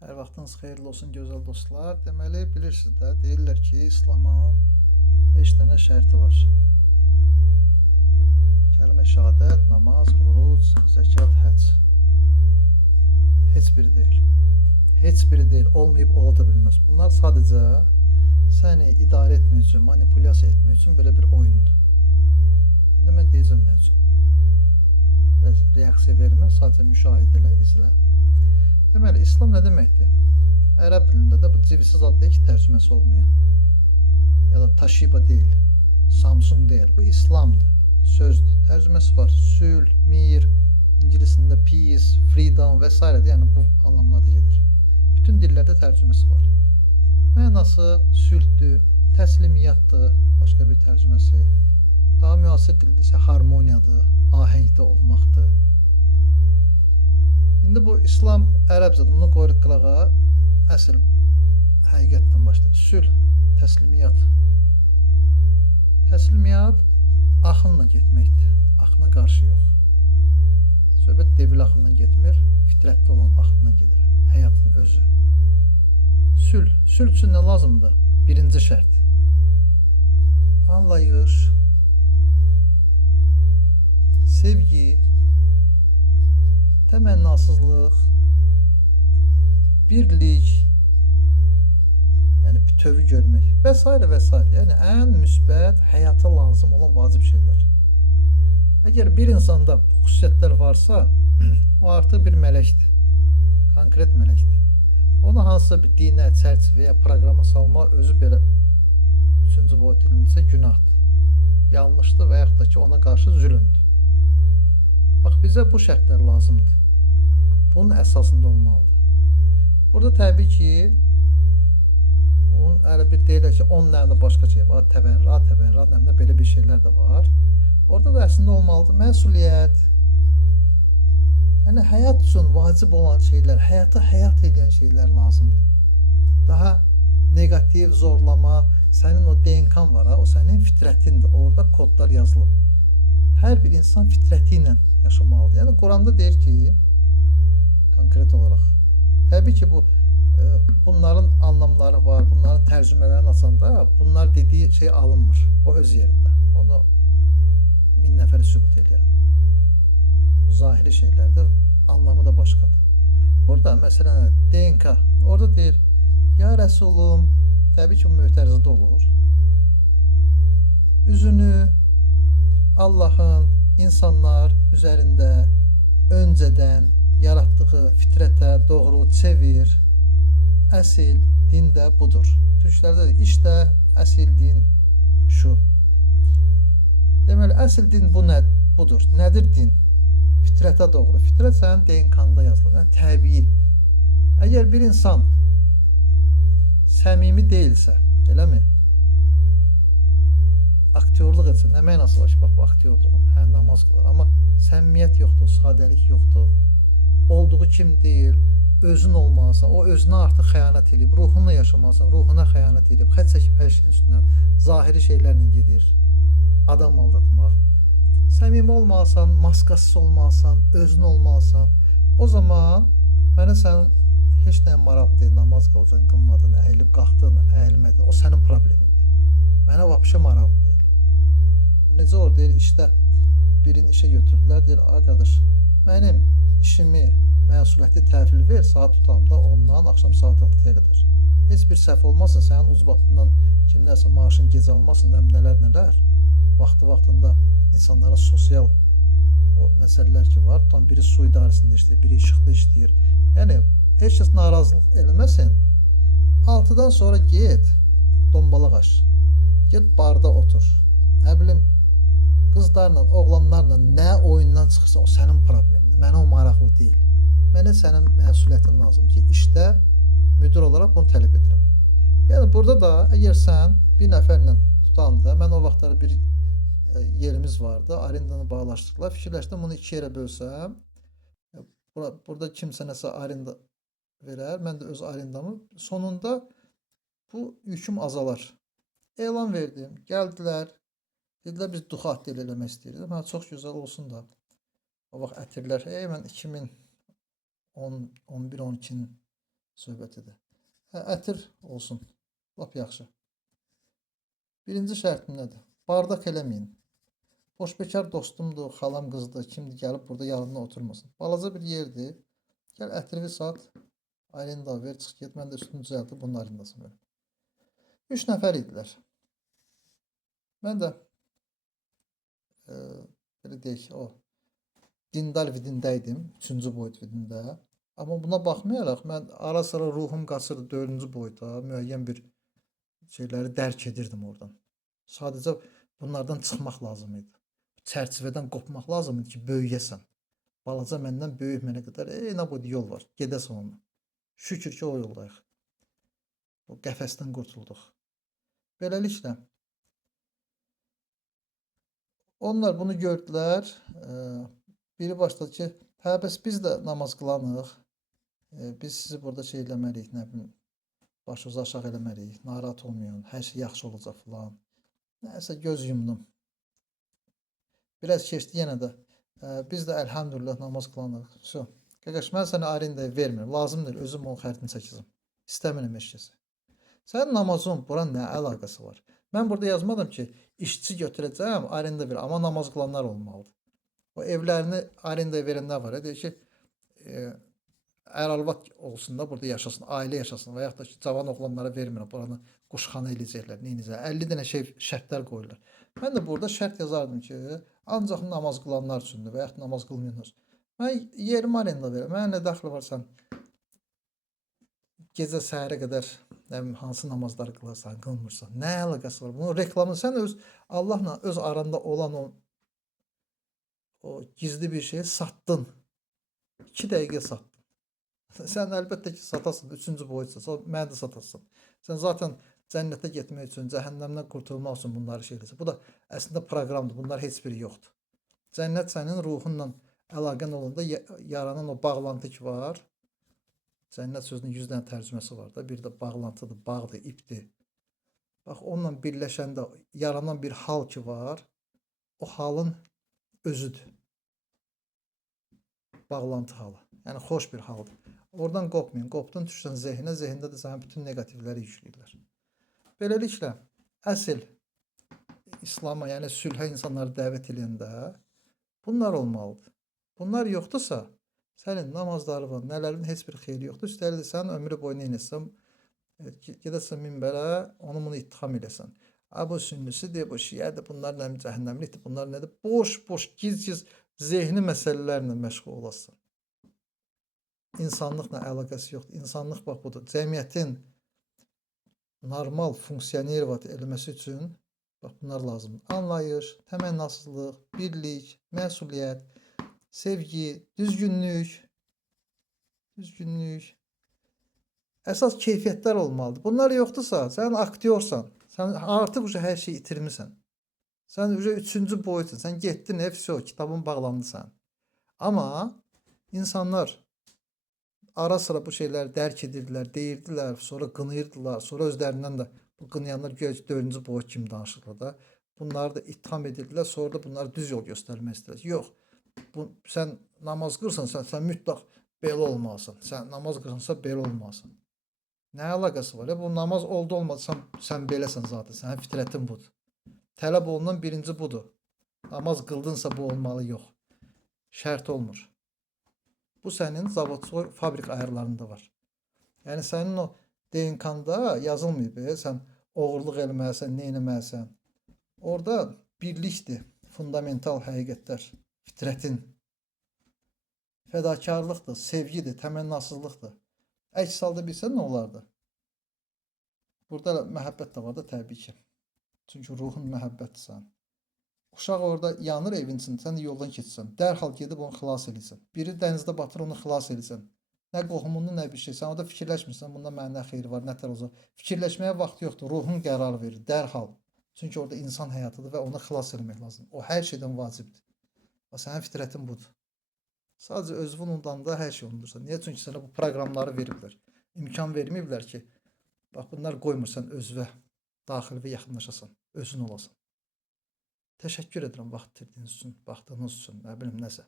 Hər vaxtınız xeyirli olsun gözəl dostlar. Deməli bilirsiniz də, deyirlər ki, İslamın 5 dənə şərti var. Kəlmə şəhadət, namaz, oruc, zəkat, həcc. Heç biri deyil. Heç biri deyil. Olmayıb ola da bilməz. Bunlar sadəcə səni idarə etmək üçün, manipulyasiya etmək üçün belə bir oyundur. İndi mən deyəcəm nə üçün. Biraz reaksiya vermə, sadəcə müşahidə elə, izlə. Deməli, İslam nə deməkdir? Ərəb dilində də bu civsiz ad deyil ki, tərcüməsi olmayan. Ya da Taşiba deyil, Samsung deyil. Bu İslamdır, sözdür. Tərcüməsi var. Sülh, mir, İngilisində peace, freedom və s. Yəni bu anlamlarda gedir. Bütün dillərdə tərcüməsi var. Mənası sülhdür, təslimiyyatdır, başqa bir tərcüməsi. Daha müasir dildə isə harmoniyadır, ahəngdə olmaqdır. İndi bu İslam ərəbcədir. Bunu qoyuruq qırağa. Əsl həqiqətlə başlayır. Sülh, təslimiyyat. Təslimiyyat axınla getməkdir. Axına qarşı yox. Söhbət debil axınla getmir, fitrətdə olan axınla gedir. Həyatın özü. Sülh. Sülh üçün nə lazımdır? Birinci şərt. Anlayış, sevgi, təmənnasızlıq, birlik, yəni bütövü görmək və s. və s. Yəni ən müsbət, həyata lazım olan vacib şeylər. Əgər bir insanda bu xüsusiyyətlər varsa, o artıq bir mələkdir. Konkret mələkdir. Onu hansısa bir dinə, çərçivəyə, proqrama salmaq özü belə 3-cü boyut dilində günahdır. Yanlışdır və yaxud da ki, ona qarşı zülmdür. Bax, bizə bu şərtlər lazımdır. Bunun əsasında olmalıdır. Burada təbii ki, onun elə bir deyirlər ki, 10 nəvdə başqa şey var. Təbərrüat nəvdə belə bir şeylər də var. Orada da əslində olmalıdır məsuliyyət. Yəni, həyat üçün vacib olan şeylər, həyata həyat edən şeylər lazımdır. Daha negativ, zorlama, sənin o DNK-n var, o sənin fitrətindir. Orada kodlar yazılıb. Hər bir insan fitrəti ilə yaşamalıdır. Yəni, Quranda deyir ki, konkret olaraq, təbii ki, bunların anlamları var, bunların tərcümələrini açanda bunlar dediyi şey alınmır. O öz yerində. Onu 1000 nəfəri sübut edirəm. Bu zahiri şeylərdir, anlamı da başqadır. Burada məsələn DNK, orada deyir, ya Rəsulum, təbii ki, möhtərizədə olur. Üzünü Allahın insanlar üzərində öncədən yaratdığı fitrətə doğru çevir. Əsil din də budur. Türklərdə də işdə əsil din şu. Deməli, əsil din budur. Nədir din? Fitrətə doğru. Fitrət sənin DNK-nda yazılır. Yəni, təbii. Əgər bir insan səmimi deyilsə, eləmi? Aktyorluq etsin. Nə mənası var ki, bax, bu aktyorluğun. Hə, namaz qılır. Amma səmimiyyət yoxdur, sadəlik yoxdur. Olduğu kim deyil, özün olmalısan, o özünə artıq xəyanət edib, ruhunla yaşamalısan, ruhuna xəyanət edib, xət çəkib hər şeyin üstündən, zahiri şeylərlə gedir, adam aldatmaq. Səmimi olmalısan, maskasız olmalısan, özün olmalısan, o zaman mənə sənin heç nəyə maraqlı deyil, namaz qıldın, qılmadın, əyilib qalxdın, əyilmədin, o sənin problemindir. Mənə vapşə maraqlı deyil. Necə olur, deyir, işdə birini işə götürdülər, deyir, qardaş, mənim işimi, məsuliyyəti təhvil ver, saat tutamda ondan axşam saat 6-ya qədər. Heç bir səhv olmasın, sənin uzbatından kimlərsə maaşın gec almasın, nələr. Vaxtında insanların sosial o məsələlər ki var, tam biri su idarəsində işləyir, biri işıqda işləyir. Yəni, heç kəs narazılıq eləməsin. 6-dan sonra get, dombalaq aç. Get barda otur. Nə bilim, qızlarla, oğlanlarla nə oyundan çıxırsan, o sənin problemindir. Mənə o maraqlı deyil. Mənə sənin məsuliyyətin lazım ki, işdə müdür olaraq bunu tələb edirəm. Yəni, burada da, əgər sən bir nəfərlə tutanda, mən o vaxtları bir yerimiz vardı, arendanı bağlaşdırdılar, fikirləşdim, bunu 2 yerə bölsəm, burada kimsə nəsə arenda verər, mən də öz arendamı, sonunda bu yüküm azalar. Elan verdim, gəldilər, dedilər, biz duxat dil eləmək istəyirdik. Mənə çox gözəl olsun da. O vaxt ətirlər, mən 2011-12-nin söhbətidir. Hə, ətir olsun. Lap yaxşı. Birinci şərtim nədir? Bardaq eləməyin. Boşbekar dostumdur, xalam qızdır, kimdir gəlib burada yanında oturmasın. Balaca bir yerdir. Gəl ətrini sat, arenda ver, çıx get. Mən də üstünü düzəltib bunun arendasını verim. 3 nəfər idilər. Mən də belə deyək, o dindar vidində idim, 3-cü boyut vidində. Amma buna baxmayaraq mən ara sıra ruhum qaçırdı 4-cü boyuta, müəyyən bir şeyləri dərk edirdim oradan. Sadəcə bunlardan çıxmaq lazım idi. Çərçivədən qopmaq lazım idi ki, böyüyəsən. Balaca məndən böyük mənə qədər nə bu yol var, gedəsən onunla. Şükür ki, o yoldayıq. O qəfəsdən qurtulduq. Beləliklə, onlar bunu gördülər. Biri başladı ki, hə, bəs biz də namaz qılanıq. Biz sizi burada şey eləməliyik, nə bilim, başınızı aşağı eləməliyik, narahat olmayın, hər şey yaxşı olacaq filan. Nəyəsə göz yumdum. Biraz keçdi yenə də. Biz də əlhamdülillah namaz qılanıq. Şu, qaqaş, mən sənə arendaya vermirəm. Lazımdır, özüm onun xəritini çəkəcəm. İstəmirəm eşkəsi. Sənin namazın bura nə əlaqəsi var? Mən burada yazmadım ki, işçi götürəcəm, arenda ver, amma namaz qılanlar olmalıdır. O evlərini arendaya verənlər var. Deyir ki, ər-arvad olsun da burada yaşasın, ailə yaşasın və yaxud da ki, cavan oğlanlara vermirəm, buranı quşxana eləyəcəklər, neynizə. 50 dənə şərtlər qoyurlar. Mən də burada şərt yazardım ki, ancaq namaz qılanlar üçündür və yaxud namaz qılmayanlar. Mən yerimi arenda verirəm. Mənə nə dəxli var sən gecə səhərə qədər hansı namazları qılarsan, qılmırsan. Nə əlaqəsi var? Bunun reklamını sən öz Allahla öz aranda olan o gizli bir şeyi satdın. 2 dəqiqə satdın. Sən əlbəttə ki, satasın, 3-cü boyutsa, mənə də satasın. Sən zaten cənnətə getmək üçün, cəhənnəmdən qurtulmaq üçün bunları şey eləsən. Bu da əslində proqramdır, bunlar heç biri yoxdur. Cənnət sənin ruhunla əlaqən olanda yaranan o bağlantı ki var. Cənnət sözünün 100 dənə tərcüməsi var da, bir də bağlantıdır, bağdır, ipdir. Bax, onunla birləşəndə yaranan bir hal ki var, o halın özüdür. Bağlantı halı. Yəni, xoş bir haldır. Oradan qopmayın. Qopdun, düşsən zehinə, zehində də sənin bütün negativləri yükləyirlər. Beləliklə, əsl İslama, yəni sülhə insanları dəvət edəndə bunlar olmalıdır. Bunlar yoxdursa, sənin namazları var, nələrin heç bir xeyri yoxdur. Üstəlik sən ömrü boyu neynəsən, gedəsən minbərə, onu bunu ittiham eləsən. Bu sünnisidir, bu şiədir, bunlar nəmin cəhənnəmlikdir, bunlar nədir? Boş, giz zehni məsələlərlə məşğul olasın. İnsanlıqla əlaqəsi yoxdur. İnsanlıq bax budur. Cəmiyyətin normal funksiyoner eləməsi üçün bax bunlar lazımdır. Anlayış, təmənnasızlıq, birlik, məsuliyyət, sevgi, düzgünlük. Əsas keyfiyyətlər olmalıdır. Bunlar yoxdursa, sən aktyorsan, sən artıq hər şeyi itirmisən. Sən 3-cü boyutsun, sən getdin, kitabın bağlandı sən. Amma insanlar ara sıra bu şeyləri dərk edirdilər, deyirdilər, sonra qınayırdılar, sonra özlərindən də bu qınayanlar 4-cü boyut kimi danışırlar da. Bunları da ittiham edirdilər, sonra da bunları düz yol göstərmək istəyirlər. Yox, sən namaz qırsan, sən mütləq belə olmalısan. Sən namaz qırsansa belə olmalısan. Nə əlaqəsi var? Bu namaz olmadı, sən beləsən zaten, sənin fitrətin budur. Tələb olunan birinci budur. Namaz qıldınsa bu olmalı, yox. Şərt olmur. Bu sənin zavodçu fabrik ayarlarında var. Yəni sənin o DNK-da yazılmayıb, sən oğurluq eləməlisən, nə eləməlisən. Orada birlikdir, fundamental həqiqətlər, fitrətin. Fədakarlıqdır, sevgidir, təmənnasızlıqdır. Əks halda bilsən nə olardı? Burada məhəbbət də var da təbii ki. Çünki ruhun məhəbbətdirsən. Uşaq orada yanır evin içində, sən də yoldan keçsən. Dərhal gedib onu xilas edirsən. Biri dənizdə batır, onu xilas edirsən. Nə qohumunu, nə bir şey. Sən orada fikirləşmirsən, bunda mənə nə xeyri var, nə tər olacaq. Fikirləşməyə vaxt yoxdur, ruhun qərar verir, dərhal. Çünki orada insan həyatıdır və onu xilas etmək lazımdır. O hər şeydən vacibdir. Sənin fitrətin budur. Sadəcə özünü unudanda hər şey unudursan. Niyə? Çünki sənə bu proqramları veriblər. İmkan verməyiblər ki, bax bunlar qoymur sən özünə daxil və yaxınlaşasan, özün olasan. Təşəkkür edirəm vaxt itirdiyiniz üçün, baxdığınız üçün, nə bilim nəsə.